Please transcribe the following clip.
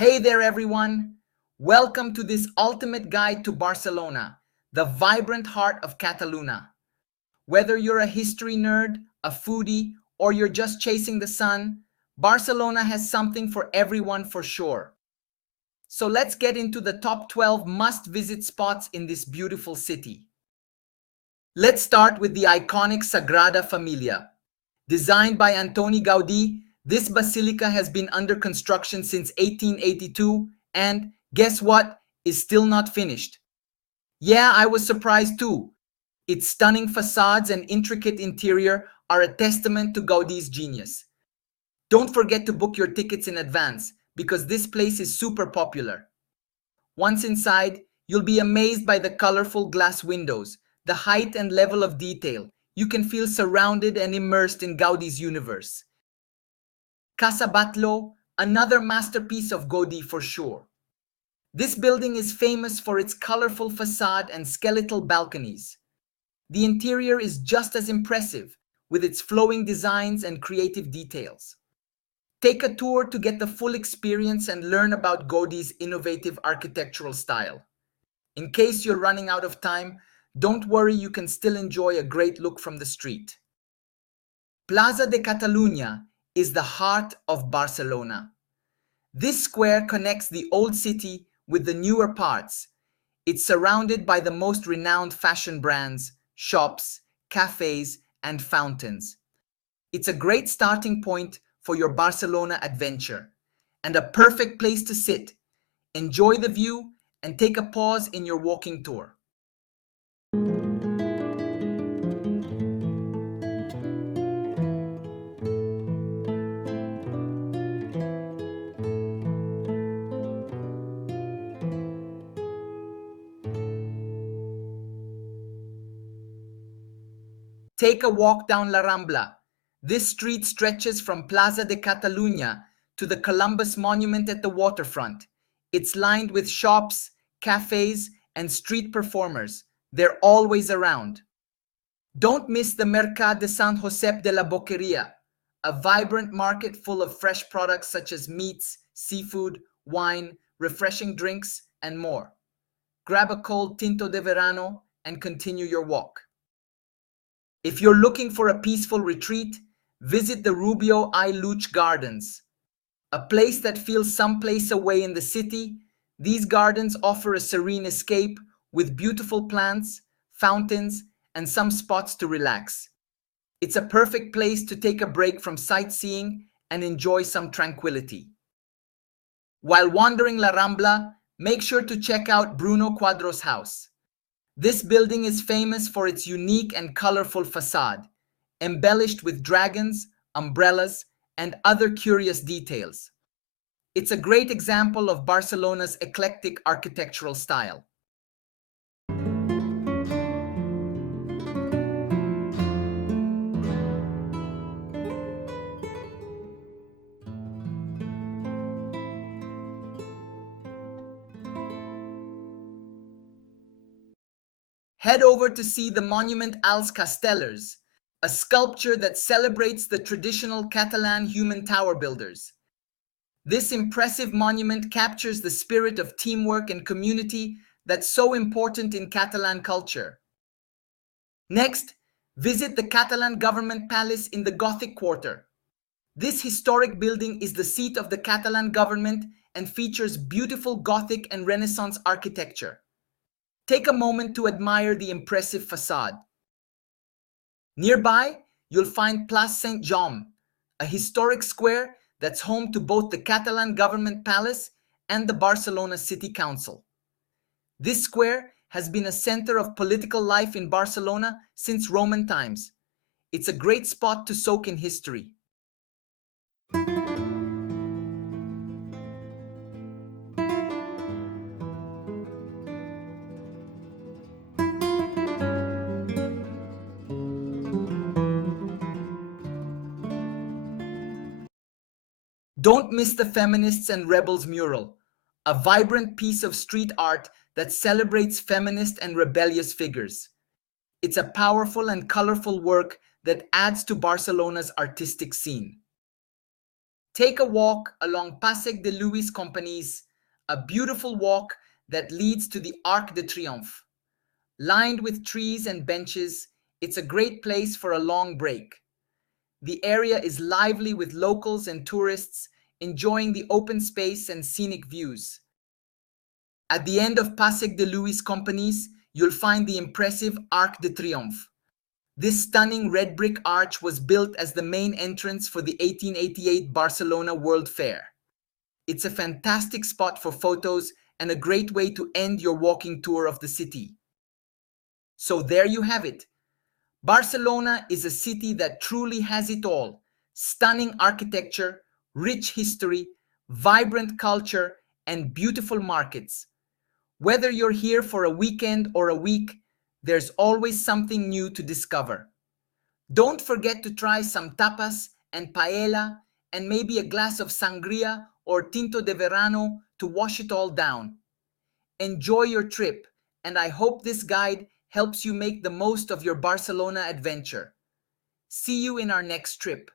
Hey there, everyone. Welcome to this ultimate guide to Barcelona, the vibrant heart of Catalunya. Whether you're a history nerd, a foodie, or you're just chasing the sun, Barcelona has something for everyone for sure. So let's get into the top 12 must-visit spots in this beautiful city. Let's start with the iconic Sagrada Familia. Designed by Antoni Gaudí, this basilica has been under construction since 1882 and, guess what, is still not finished. Yeah, I was surprised too. Its stunning facades and intricate interior are a testament to Gaudí's genius. Don't forget to book your tickets in advance because this place is super popular. Once inside, you'll be amazed by the colorful glass windows, the height and level of detail. You can feel surrounded and immersed in Gaudí's universe. Casa Batlló, another masterpiece of Gaudí for sure. This building is famous for its colorful facade and skeletal balconies. The interior is just as impressive, with its flowing designs and creative details. Take a tour to get the full experience and learn about Gaudí's innovative architectural style. In case you're running out of time, don't worry, you can still enjoy a great look from the street. Plaza de Cataluña is the heart of Barcelona. This square connects the old city with the newer parts. It's surrounded by the most renowned fashion brands, shops, cafes, and fountains. It's a great starting point for your Barcelona adventure and a perfect place to sit, enjoy the view, and take a pause in your walking tour. Take a walk down La Rambla. This street stretches from Plaza de Cataluña to the Columbus Monument at the waterfront. It's lined with shops, cafes, and street performers. They're always around. Don't miss the Mercat de Sant Josep de la Boqueria, a vibrant market full of fresh products such as meats, seafood, wine, refreshing drinks, and more. Grab a cold tinto de verano and continue your walk. If you're looking for a peaceful retreat, visit the Rubió I Lluch Gardens. A place that feels someplace away in the city, these gardens offer a serene escape with beautiful plants, fountains, and some spots to relax. It's a perfect place to take a break from sightseeing and enjoy some tranquility. While wandering La Rambla, make sure to check out Bruno Cuadros' house. This building is famous for its unique and colorful facade, embellished with dragons, umbrellas, and other curious details. It's a great example of Barcelona's eclectic architectural style. Head over to see the monument als Castellers, a sculpture that celebrates the traditional Catalan human tower builders. This impressive monument captures the spirit of teamwork and community that's so important in Catalan culture. Next, visit the Catalan government palace in the Gothic Quarter. This historic building is the seat of the Catalan government and features beautiful Gothic and Renaissance architecture. Take a moment to admire the impressive facade. Nearby, you'll find Place Saint-Jaume, a historic square that's home to both the Catalan government palace and the Barcelona City Council. This square has been a center of political life in Barcelona since Roman times. It's a great spot to soak in history. Don't miss the Feministes and Rebels mural, a vibrant piece of street art that celebrates feminist and rebellious figures. It's a powerful and colorful work that adds to Barcelona's artistic scene. Take a walk along Passeig de Lluís Companies, a beautiful walk that leads to the Arc de Triomphe. Lined with trees and benches, it's a great place for a long break. The area is lively with locals and tourists enjoying the open space and scenic views. At the end of Passeig de Lluís Companies, you'll find the impressive Arc de Triomphe. This stunning red brick arch was built as the main entrance for the 1888 Barcelona World Fair. It's a fantastic spot for photos and a great way to end your walking tour of the city. So there you have it. Barcelona is a city that truly has it all: stunning architecture, rich history, vibrant culture, and beautiful markets. Whether you're here for a weekend or a week, there's always something new to discover. Don't forget to try some tapas and paella and maybe a glass of sangria or tinto de verano to wash it all down. Enjoy your trip, and I hope this guide helps you make the most of your Barcelona adventure. See you in our next trip.